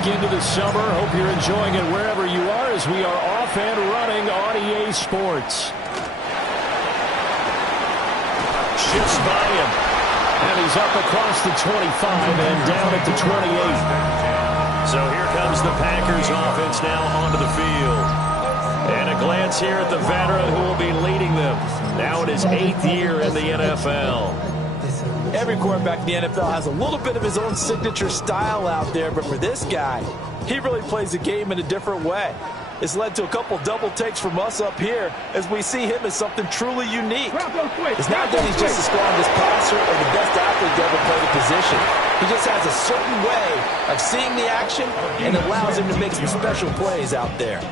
week into the summer. Hope you're enjoying it wherever you are as we are off and running on EA Sports. Shifts by him. And he's up across the 25 and down at the 28. So here comes the Packers offense now onto the field. And a glance here at the veteran who will be leading them now in his 8th year in the NFL. Every quarterback in the NFL has a little bit of his own signature style out there, but for this guy, he really plays the game in a different way. It's led to a couple double takes from us up here as we see him as something truly unique. It's not that he's just the strongest passer or the best athlete to ever play the position. He just has a certain way of seeing the action and allows him to make some special plays out there.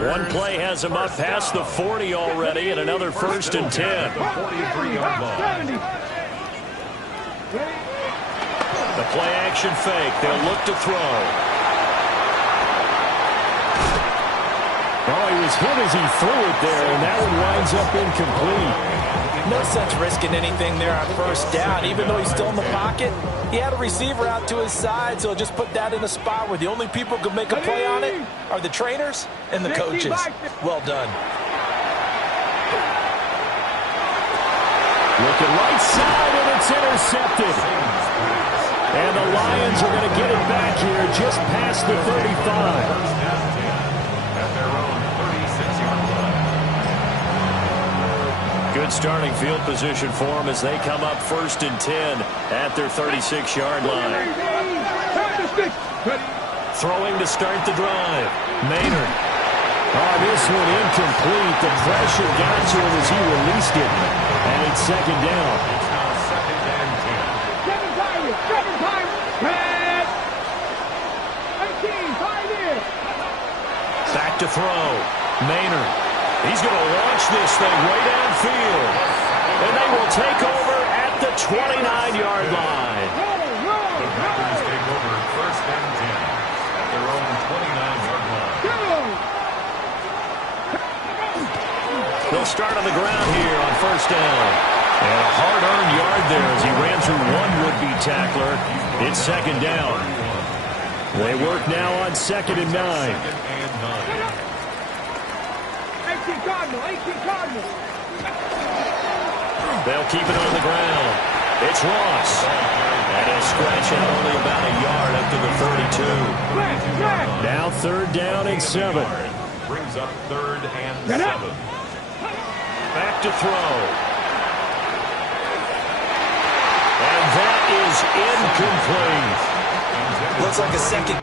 One play has him up past the 40 already, and another 1st and 10. The play action fake. They'll look to throw. Oh, he was hit as he threw it there, and that one winds up incomplete. No sense risking anything there on 1st down. Even though he's still in the pocket, he had a receiver out to his side, so just put that in a spot where the only people who can make a play on it are the trainers and the coaches. Well done. Looking right side, and it's intercepted. And the Lions are going to get it back here just past the 35. Good starting field position for them as they come up 1st and 10 at their 36-yard line. Throwing to start the drive. Maynard. Oh, this one incomplete. The pressure got to him as he released it. And it's 2nd down. Back to throw. Maynard. He's going to launch this thing way downfield. And they will take over at the 29-yard line. The Packers take over 1st and 10 at their own 29-yard line. They'll start on the ground here on 1st down. And a hard-earned yard there as he ran through one would-be tackler. It's 2nd down. They work now on 2nd and 9. They'll keep it on the ground. It's Ross. And he'll scratch out only about a yard up to the 32. Now 3rd down and 7. Brings up 3rd and 7. Back to throw. And that is incomplete. Looks like a second.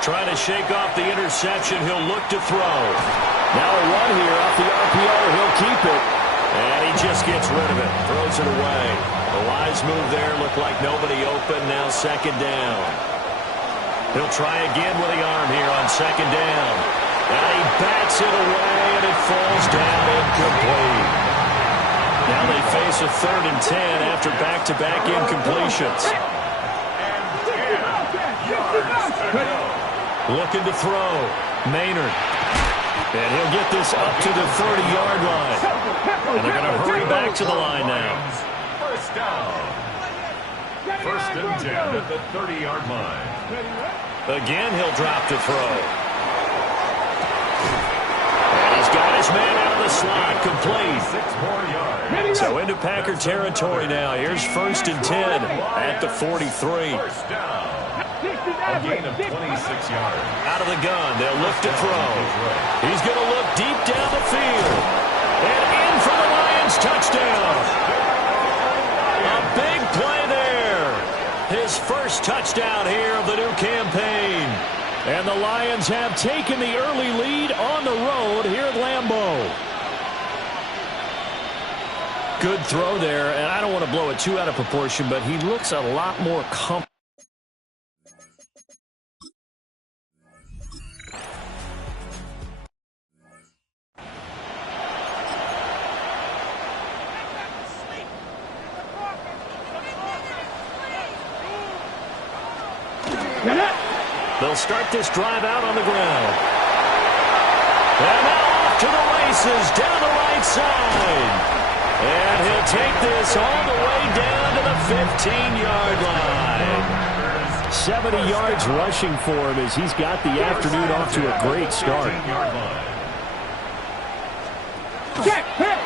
Trying to shake off the interception. He'll look to throw. Now a run here off the RPO. He'll keep it. And he just gets rid of it. Throws it away. The wise move there. Looked like nobody open. Now 2nd down. He'll try again with the arm here on 2nd down. And he bats it away, and it falls down incomplete. Now they face a 3rd and 10 after back-to-back incompletions. Looking to throw. Maynard. And he'll get this up to the 30-yard line. And they're going to hurry back to the line now. 1st down. 1st and 10 at the 30-yard line. Again, he'll drop to throw. And he's got his man out of the slot, complete. 6 more yards. So into Packer territory now. Here's 1st and 10 at the 43. 1st down. A gain of 26 yards. Out of the gun, they'll look to throw. He's going to look deep down the field. And in for the Lions touchdown. A big play there. His 1st touchdown here of the new campaign. And the Lions have taken the early lead on the road here at Lambeau. Good throw there, and I don't want to blow it too out of proportion, but he looks a lot more comfortable. They'll start this drive out on the ground. And now off to the races down the right side. And he'll take this all the way down to the 15-yard line. 70 yards rushing for him as he's got the afternoon off to a great start.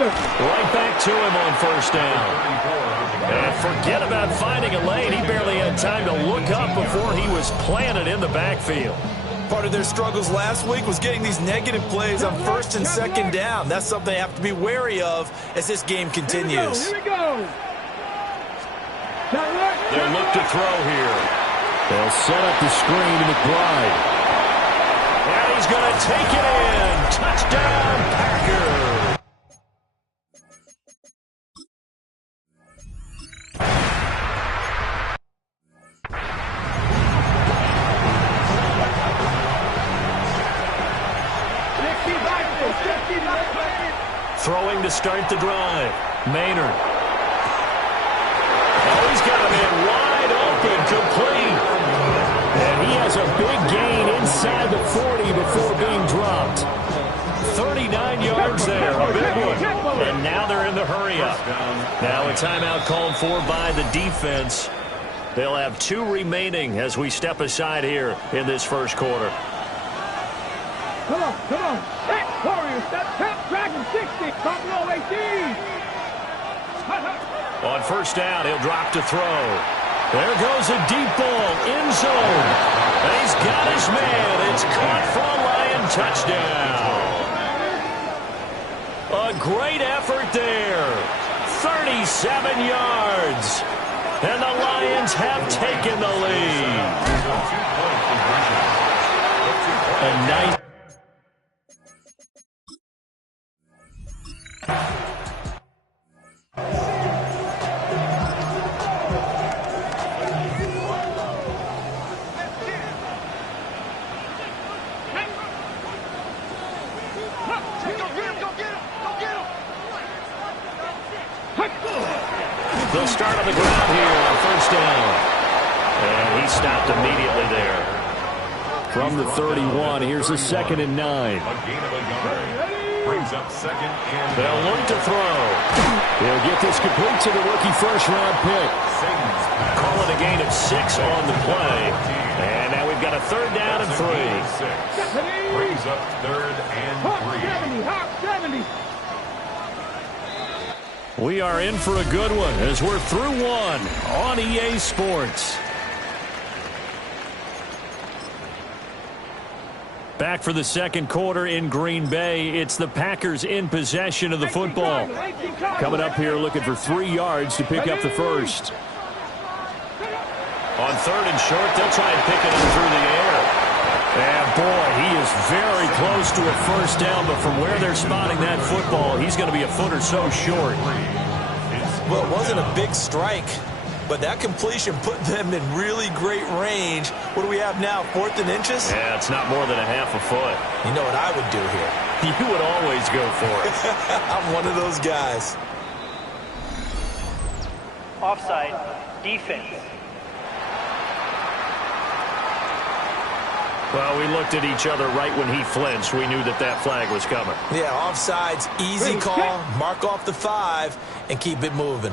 Right back to him on first down. And forget about finding a lane. He barely had time to look up before he was planted in the backfield. Part of their struggles last week was getting these negative plays on first and second down. That's something they have to be wary of as this game continues. Here we go. They'll look to throw here. They'll set up the screen to McBride. And he's going to take it in. Touchdown, Packers. Throwing to start the drive. Maynard. Oh, he's got a man wide open, complete. And he has a big gain inside the 40 before being dropped. 39 yards there, a big one. And now they're in the hurry-up. Now a timeout called for by the defense. They'll have 2 remaining as we step aside here in this first quarter. Come on, come on. Hey, Warriors, step, Dragon 60, Buffalo 18. On first down, he'll drop to throw. There goes a deep ball, end zone. And he's got his man. It's caught for a Lion touchdown. A great effort there. 37 yards. And the Lions have taken the lead. A nice... They'll start on the ground here on first down. And he stopped immediately there. From the 31, here's a 2nd and 9. A gain of a yard. Brings up 2nd and... They'll look to throw. He'll get this complete to the rookie first-round pick. Call it a gain of 6 on the play. And now we've got a 3rd down and 3. Brings up 3rd and 3. Hawk 70. We are in for a good one as we're through one on EA Sports. Back for the second quarter in Green Bay. It's the Packers in possession of the football. Coming up here looking for 3 yards to pick up the first. On 3rd and short, they'll try and pick it up through the air. And boy, he is very close to a first down, but from where they're spotting that football, he's going to be a foot or so short. Well, it wasn't a big strike, but that completion put them in really great range. What do we have now, 4th and inches? Yeah, it's not more than a half a foot. You know what I would do here? You would always go for it. I'm one of those guys. Offside, defense. Well, we looked at each other right when he flinched. We knew that that flag was coming. Yeah, offsides, easy call. Mark off the 5 and keep it moving.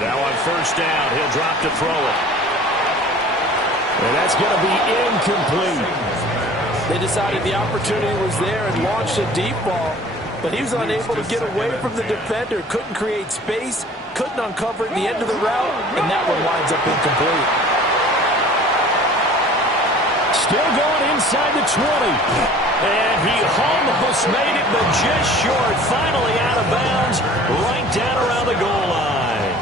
Now on first down, he'll drop to throw it. And that's going to be incomplete. They decided the opportunity was there and launched a deep ball, but he was unable to get away from the defender. Couldn't create space, couldn't uncover at the end of the route, and that one winds up incomplete. Still going inside the 20. And he almost made it, but just short. Finally out of bounds, right down around the goal line.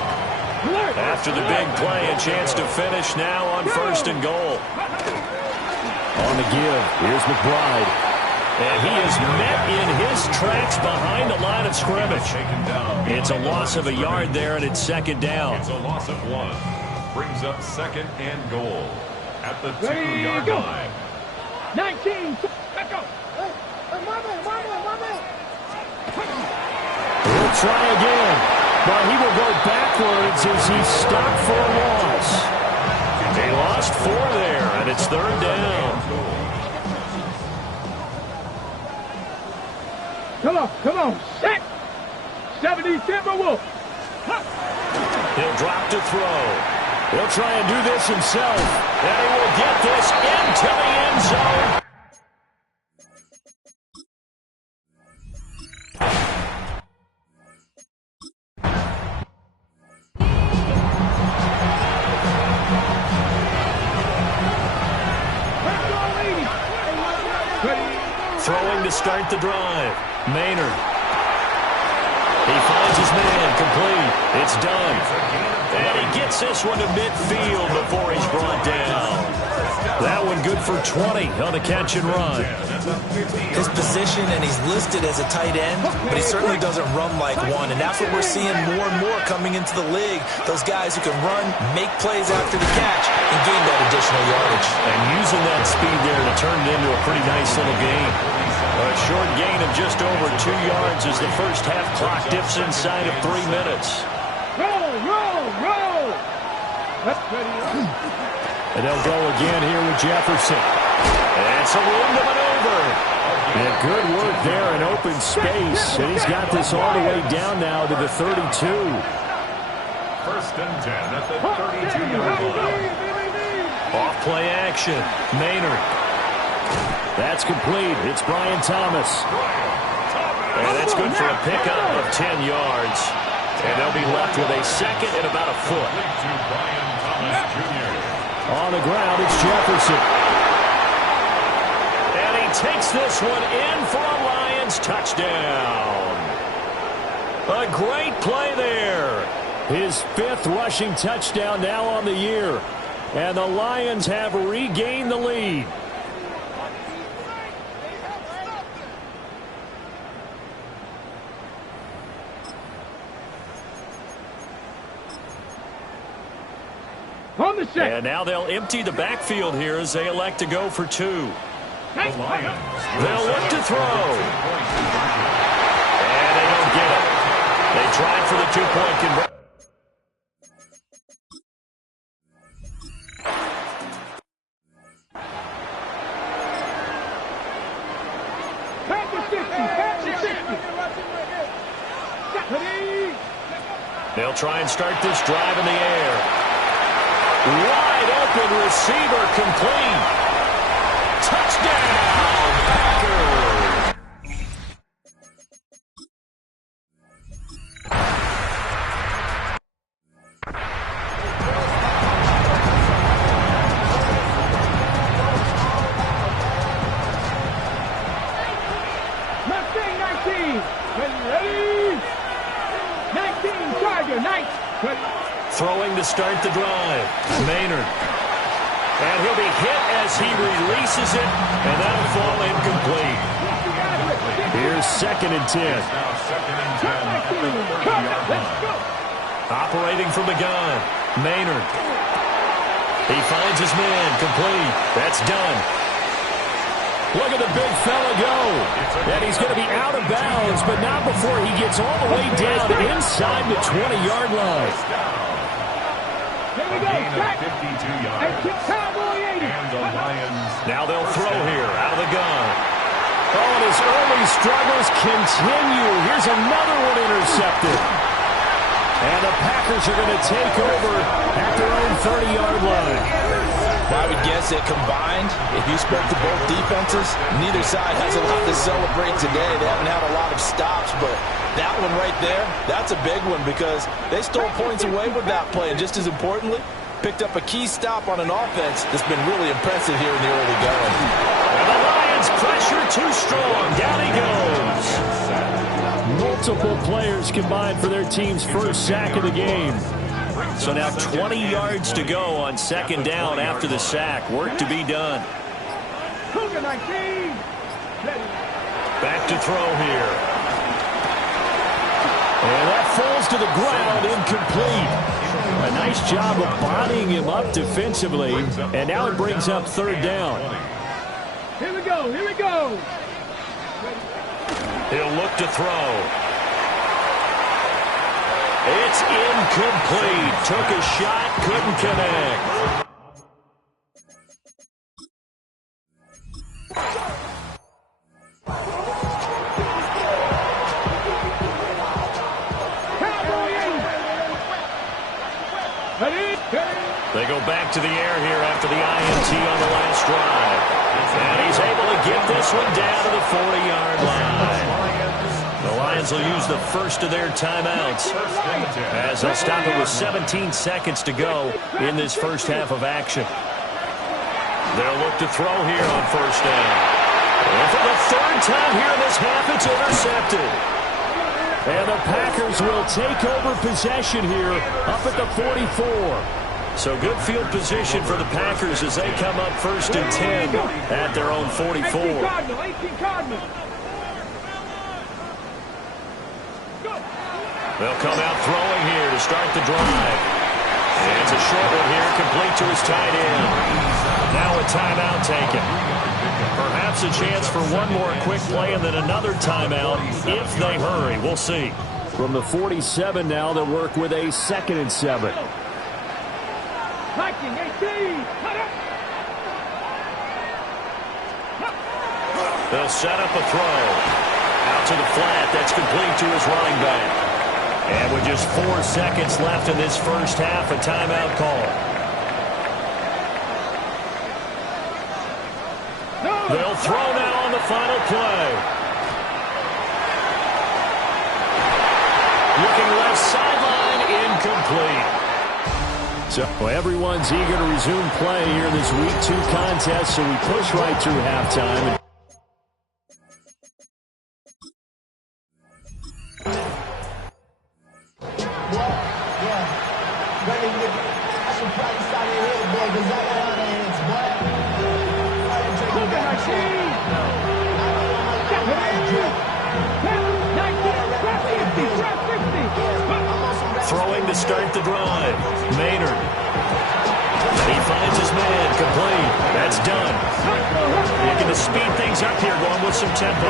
After the big play, a chance to finish now on 1st and goal. On the give, here's McBride. And he is met in his tracks behind the line of scrimmage. It's a loss of a yard there, and it's 2nd down. It's a loss of 1. Brings up 2nd and goal at the 2-yard line. 19. Let's go. He'll try again, but he will go backwards as he's stopped for a loss. He lost 4 there, and it's 3rd down. Come on, set. 70 Timberwolves. He'll drop to throw. He'll try and do this himself, and he will get this into the end zone. Throwing to start the drive. Maynard. He finds his man, complete. It's done. And he gets this one to midfield before he's brought down. That one good for 20 on the catch and run. His position, and he's listed as a tight end, but he certainly doesn't run like one, and that's what we're seeing more and more coming into the league. Those guys who can run, make plays after the catch, and gain that additional yardage. And using that speed there to turn it into a pretty nice little game. A short gain of just over 2 yards as the first half clock dips inside of 3 minutes. Roll. That's ready. And they'll go again here with Jefferson. And some room to maneuver. And good work there in open space. And he's got this all the way down now to the 32. 1st and 10 at the 32-yard line. Off play action. Maynard. That's complete. It's Brian Thomas. And that's good for a pickup of 10 yards. And they'll be left with a second and about a foot. On the ground, it's Jefferson. And he takes this one in for a Lions touchdown. A great play there. His 5th rushing touchdown now on the year. And the Lions have regained the lead. And now they'll empty the backfield here as they elect to go for 2. The Lions. They'll look to throw. And they don't get it. They tried for the 2-point conversion. They'll try and start this drive in the air. Wide open receiver, complete. Touchdown, Packers. Mustang 19. Ready? 19, Charger, 19. Throwing to start the drive. Maynard. And he'll be hit as he releases it, and that'll fall incomplete. Here's 2nd and 10. Now 2nd and 10 at the 30-yard line. Operating from the gun. Maynard. He finds his man, complete. That's done. Look at the big fella go. And he's going to be out of bounds, but not before he gets all the way down inside the 20-yard line. Here we go. Gain of 52 yards. Cowboy 80. And the Lions. Now they'll throw here out of the gun. Oh, and his early struggles continue. Here's another one intercepted. And the Packers are going to take over at their own 30-yard line. I would guess that combined, if you spoke to both defenses, neither side has a lot to celebrate today. They haven't had a lot of stops, but that one right there, that's a big one because they stole points away with that play. And just as importantly, picked up a key stop on an offense that's been really impressive here in the early going. And the Lions pressure too strong. Down he goes. Multiple players combined for their team's first sack of the game. So now 20 yards to go on 2nd down after the sack. Work to be done. Cougar 19. Back to throw here. And that falls to the ground, incomplete. A nice job of bodying him up defensively. And now it brings up 3rd down. Here we go. He'll look to throw. It's incomplete. Took a shot, couldn't connect. back to the air here after the INT on the last drive. And he's able to get this one down to the 40-yard line. The Lions will use the first of their timeouts as they'll stop it with 17 seconds to go in this first half of action. They'll look to throw here on first down. And for the third time here in this half, it's intercepted. And the Packers will take over possession here up at the 44. So good field position for the Packers as they come up first and 10 at their own 44. 18 Cardinal. They'll come out throwing here to start the drive. And it's a short one here, complete to his tight end. Now a timeout taken. Perhaps a chance for one more quick play and then another timeout if they hurry. We'll see. From the 47 now, they'll work with a 2nd and 7. Viking 18. They'll set up a throw. Out to the flat. That's complete to his running back. And with just 4 seconds left in this first half, a timeout call. They'll throw now on the final play. Looking left sideline, incomplete. So everyone's eager to resume play here in this Week 2 contest, so we push right through halftime. Throwing to start the drive. Maynard. He finds his man. Complete. That's done. Looking to speed things up here, going with some tempo.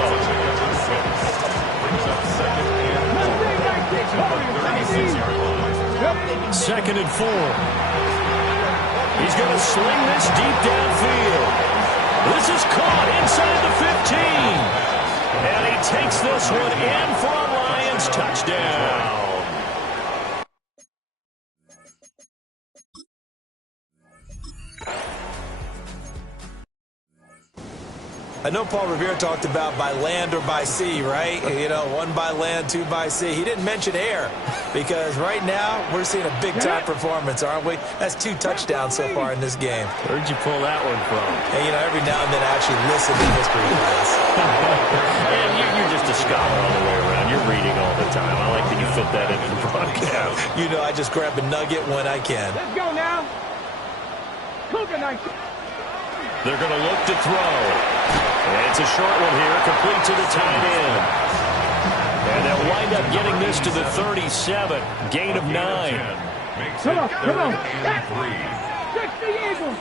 Second and 4. He's going to sling this deep downfield. This is caught inside the 15. And he takes this one in for a Lions touchdown. I know Paul Revere talked about by land or by sea, right? You know, 1 by land, 2 by sea. He didn't mention air because right now we're seeing a big-time performance, aren't we? That's 2 touchdowns so far in this game. Where'd you pull that one from? And, you know, every now and then I actually listen to history class. And you're just a scholar all the way around. You're reading all the time. I like that you fit that into the broadcast. You know, I just grab a nugget when I can. Let's go now. Cougar 19. They're going to look to throw. And it's a short one here, complete to the tight end. And they'll wind up getting this to the 37, gain of 9. Come on. 60 Eagles.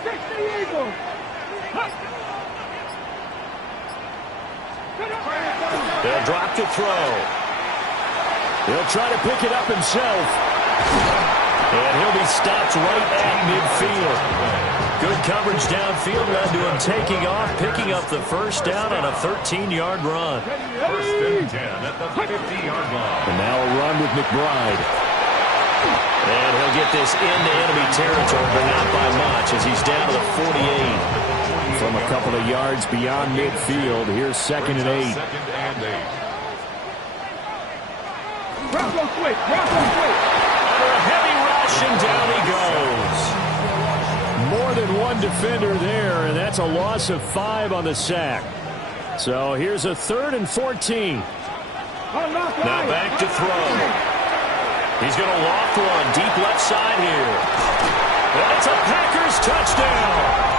They'll drop to throw. He'll try to pick it up himself. And he'll be stopped right at midfield. Good coverage downfield led to him taking off, picking up the first down on a 13-yard run. First and 10 at the 50-yard line. And now a run with McBride. And he'll get this into enemy territory, but not by much as he's down to the 48. From a couple of yards beyond midfield, here's 2nd and 8. Bronco switch. For a heavy rush, and down he goes. More than one defender there, and that's a loss of 5 on the sack. So here's a 3rd and 14. Now back to throw. He's going to loft one deep left side here. And it's a Packers touchdown.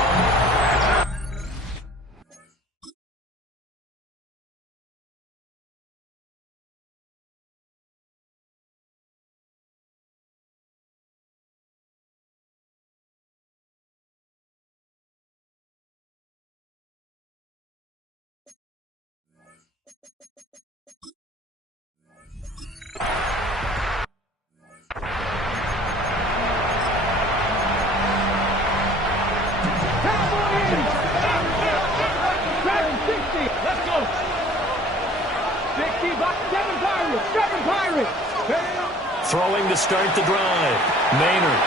Throwing to start the drive. Maynard.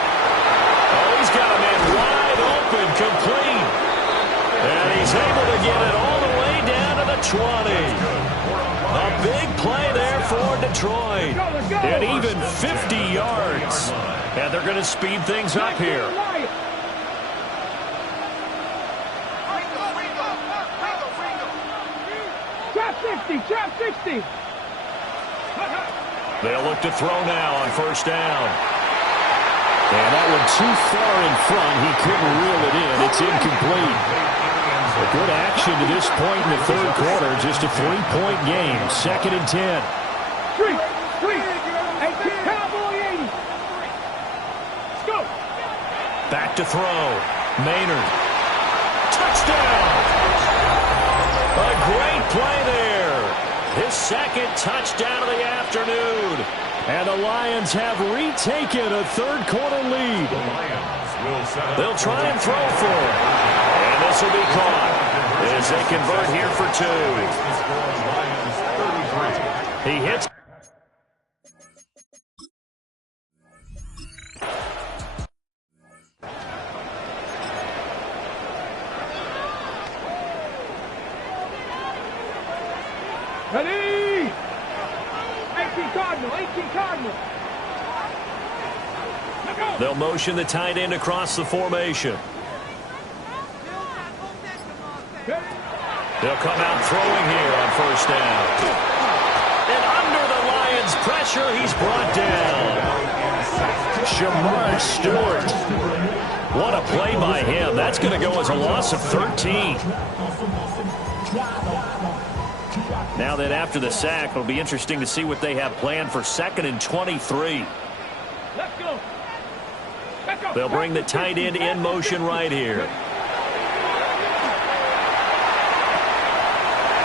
Oh, he's got a man wide complete. And he's able to get it all the way down to the 20. A big play there for Detroit. And even 50 yards. And they're going to speed things up here. Trap 60. They'll look to throw now on first down. And that one too far in front. He couldn't reel it in. It's incomplete. A good action to this point in the third quarter. Just a 3-point game. 2nd and 10. Three. 18, Cowboy 80. Let's go. Back to throw. Maynard. Touchdown. A great play there. His 2nd touchdown of the afternoon. And the Lions have retaken a third quarter lead. They'll try and throw for it. And this will be caught as they convert here for 2. He hits. Ready? 18 Cardinal. They'll motion the tight end across the formation. They'll come out throwing here on first down. And under the Lions' pressure, he's brought down. Shamar Stewart. What a play by him. That's going to go as a loss of 13. Now that after the sack, it'll be interesting to see what they have planned for 2nd and 23. Let's go. They'll bring the tight end in motion right here.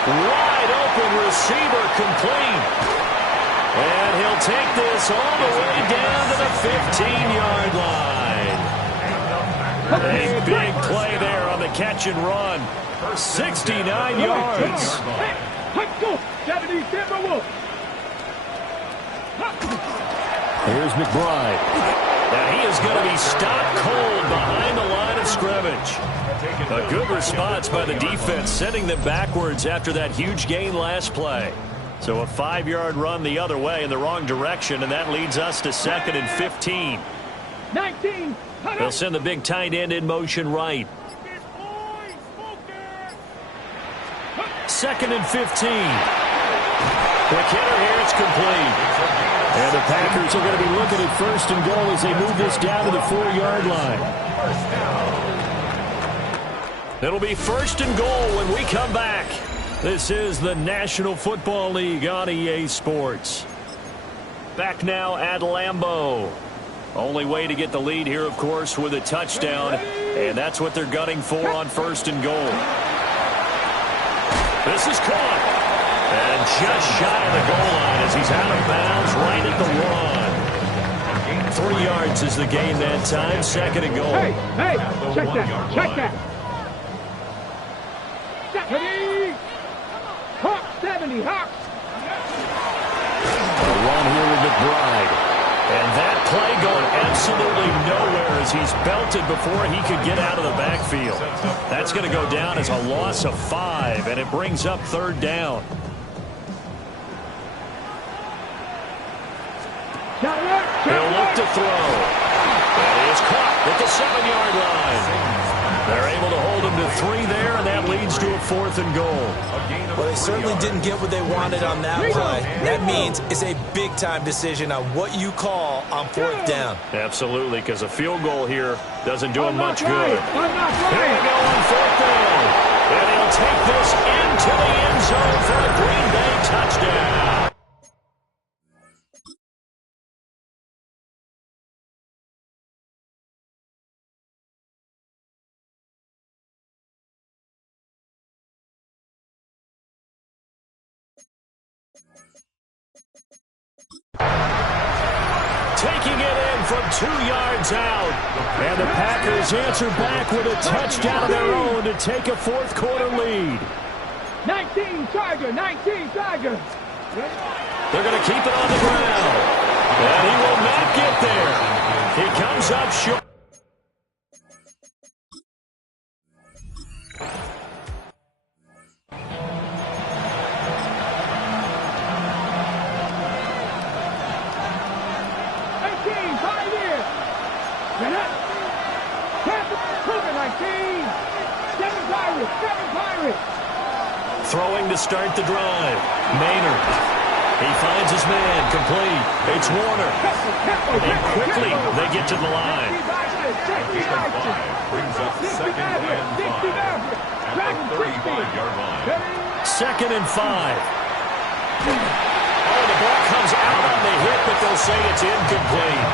Wide open receiver complete. And he'll take this all the way down to the 15-yard line. A big play there on the catch and run. 69 yards. Here's McBride. And he is going to be stopped cold behind the line of scrimmage. A good response by the defense, sending them backwards after that huge gain last play. So a 5-yard run the other way in the wrong direction, and that leads us to 2nd and 15. 19. They'll send the big tight end in motion right. 2nd and 15. Quick hitter here, it's complete. And the Packers are going to be looking at 1st and goal as they move this down to the 4-yard line. It'll be 1st and goal when we come back. This is the National Football League on EA Sports. Back now at Lambeau. Only way to get the lead here, of course, with a touchdown. And that's what they're gunning for on 1st and goal. This is caught. And just shy of the goal line as he's out of bounds right at the 1. 3 yards is the gain that time. 2nd and goal. Hey, check that. Ready? Hawk 70, Hawk. A run here with McBride. And that play going absolutely nowhere as he's belted before he could get out of the backfield. That's going to go down as a loss of 5, and it brings up 3rd down. He'll look to throw. And he is caught at the 7-yard line. They're able to hold him to 3 there, and that leads to a 4th and goal. Well, they certainly didn't get what they wanted on that play. That means it's a big-time decision on what you call on 4th down. Absolutely, because a field goal here doesn't do him much good. Here we go on 4th down. And he'll take this into the end zone for a Green Bay touchdown. Taking it in from 2 yards out. And the Packers answer back with a touchdown of their own to take a 4th quarter lead. 19 Tiger. They're going to keep it on the ground. And he will not get there. He comes up short. Throwing to start the drive. Maynard. He finds his man. Complete. It's Warner. And quickly they get to the line. Brings up second and 5 at the 35-yard line. 2nd and 5. Oh, the ball comes out on the hit, but they'll say it's incomplete.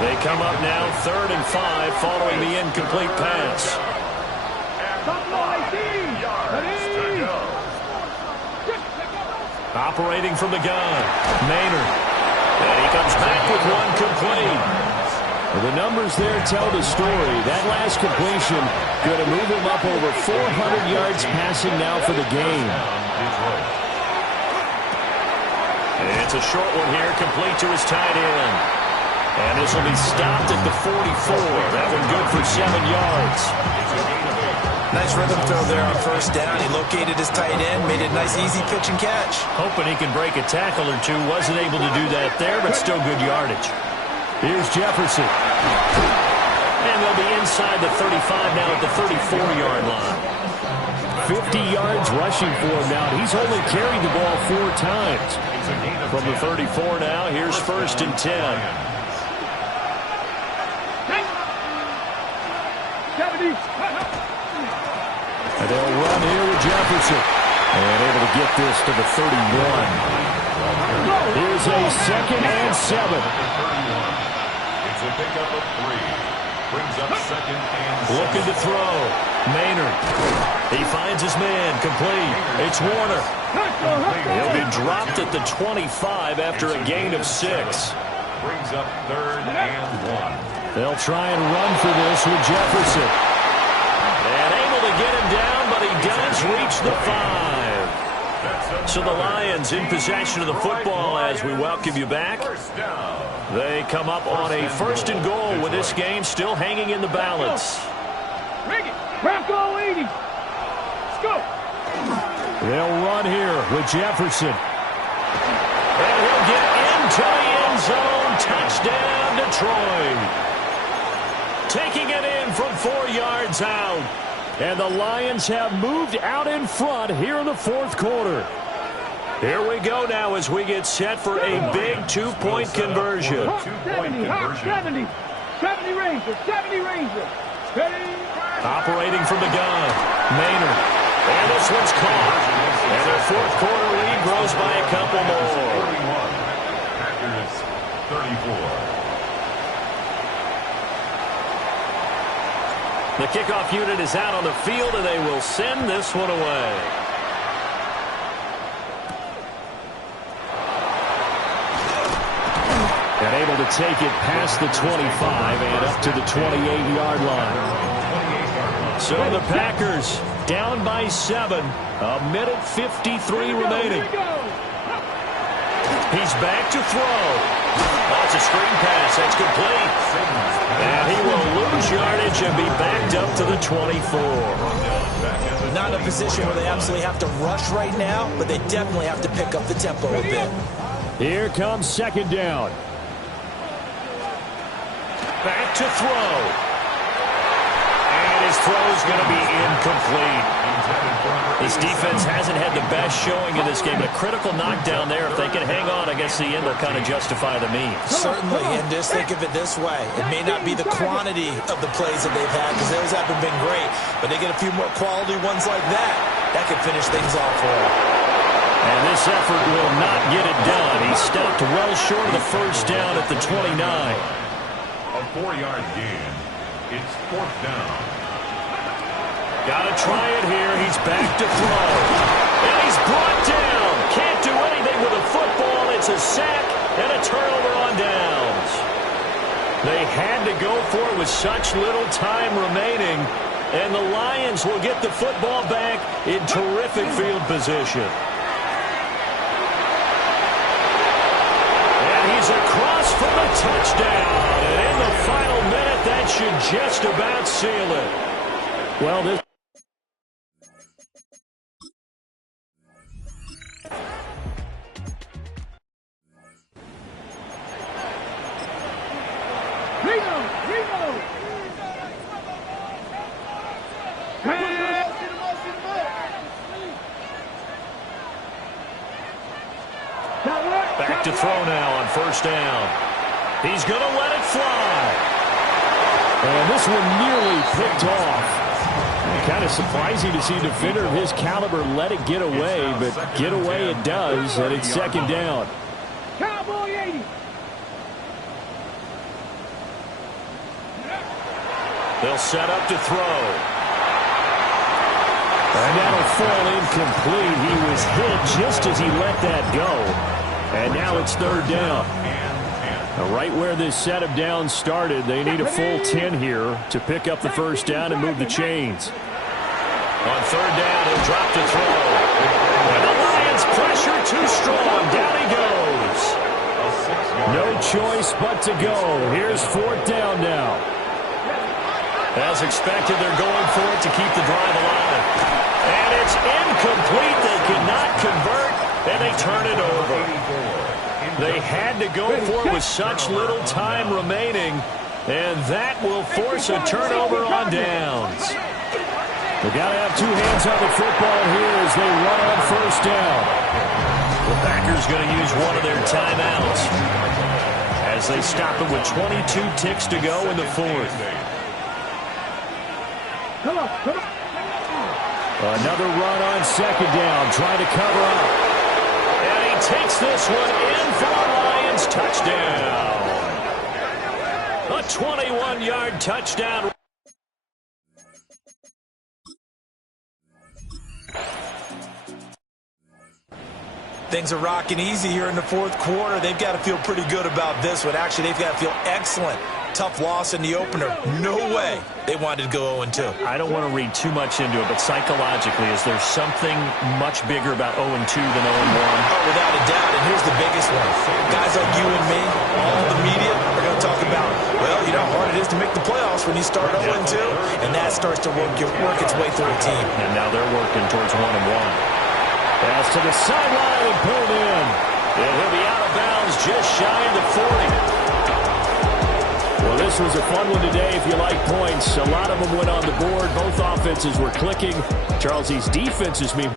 They come up now 3rd and 5 following the incomplete pass. Operating from the gun, Maynard. And he comes back with one complete. Well, the numbers there tell the story. That last completion going to move him up over 400 yards passing now for the game. And it's a short one here, complete to his tight end. And this will be stopped at the 44. That one good for 7 yards. Nice rhythm throw there on 1st down. He located his tight end, made it a nice easy pitch and catch. Hoping he can break a tackle or two. Wasn't able to do that there, but still good yardage. Here's Jefferson. And they'll be inside the 35 now at the 34-yard line. 50 yards rushing for him now. He's only carried the ball 4 times. From the 34 now, here's 1st and 10. 70. And they'll run here with Jefferson. And able to get this to the 31. Here's a 2nd and 7. It's a pickup of 3. Brings up 2nd and 7. Looking to throw. Maynard. He finds his man. Complete. It's Warner. He'll be dropped at the 25 after a gain of 6. Brings up 3rd and 1. They'll try and run for this with Jefferson. And able to get him down, but he does reach the 5. So the Lions in possession of the football as we welcome you back. They come up on a 1st and goal with this game still hanging in the balance. Bronco 80. Let's go. They'll run here with Jefferson. And he'll get into the end zone. Touchdown, Detroit. Taking it in from 4 yards out. And the Lions have moved out in front here in the 4th quarter. Here we go now as we get set for a big 2-point conversion. 70, 70. 70 Rangers, 70 Rangers. Operating from the gun, Maynard. And this one's caught. And their 4th quarter lead grows by a couple more. 31. Packers 34. The kickoff unit is out on the field, and they will send this one away. And able to take it past the 25 and up to the 28-yard line. So the Packers down by 7. 1:53 remaining. He's back to throw. That's a screen pass. That's complete. And he will lose yardage and be backed up to the 24. Not in a position where they absolutely have to rush right now, but they definitely have to pick up the tempo a bit. Here comes 2nd down. Back to throw. And his throw's going to be incomplete. This defense hasn't had the best showing in this game. A critical knockdown there. If they can hang on, I guess the end will kind of justify the means. Certainly, and just think of it this way. It may not be the quantity of the plays that they've had, because those haven't been great, but they get a few more quality ones like that. That could finish things off for them. And this effort will not get it done. He stopped well short of the 1st down at the 29. A 4-yard gain. It's 4th down. Got to try it here. He's back to throw. And he's brought down. Can't do anything with a football. It's a sack and a turnover on downs. They had to go for it with such little time remaining. And the Lions will get the football back in terrific field position. And he's across for the touchdown. And in the final minute, that should just about seal it. Well, this back to throw now on first down. He's going to let it fly. And this one nearly picked off. Kind of surprising to see a defender of his caliber let it get away, but get away it does, and it's second down. Cowboy 80. They'll set up to throw. And that'll fall incomplete. He was hit just as he let that go. And now it's third down. Right where this set of downs started, they need a full 10 here to pick up the first down and move the chains. On third down, he'll drop to throw. And the Lions pressure too strong. Down he goes. No choice but to go. Here's fourth down now. As expected, they're going for it to keep the drive alive. And it's incomplete. They cannot convert, and they turn it over. They had to go for it with such little time remaining, and that will force a turnover on downs. They've got to have two hands on the football here as they run on first down. The Packers going to use one of their timeouts as they stop it with 22 ticks to go in the fourth. Come on, come on. Another run on second down, trying to cover up. And he takes this one in for the Lions touchdown. A 21-yard touchdown. Things are rocking easy here in the fourth quarter. They've got to feel pretty good about this one. Actually, they've got to feel excellent. Tough loss in the opener. No way they wanted to go 0-2. I don't want to read too much into it, but psychologically, is there something much bigger about 0-2 than 0-1? Oh, without a doubt, and here's the biggest one. Guys like you and me, all the media, are going to talk about, well, you know how hard it is to make the playoffs when you start 0-2, and that starts to work its way through a team. And now they're working towards 1-1. Pass to the sideline and pulled in. And he'll be out of bounds just shy of the 40. Well, this was a fun one today if you like points. A lot of them went on the board. Both offenses were clicking. Charles, these defenses mean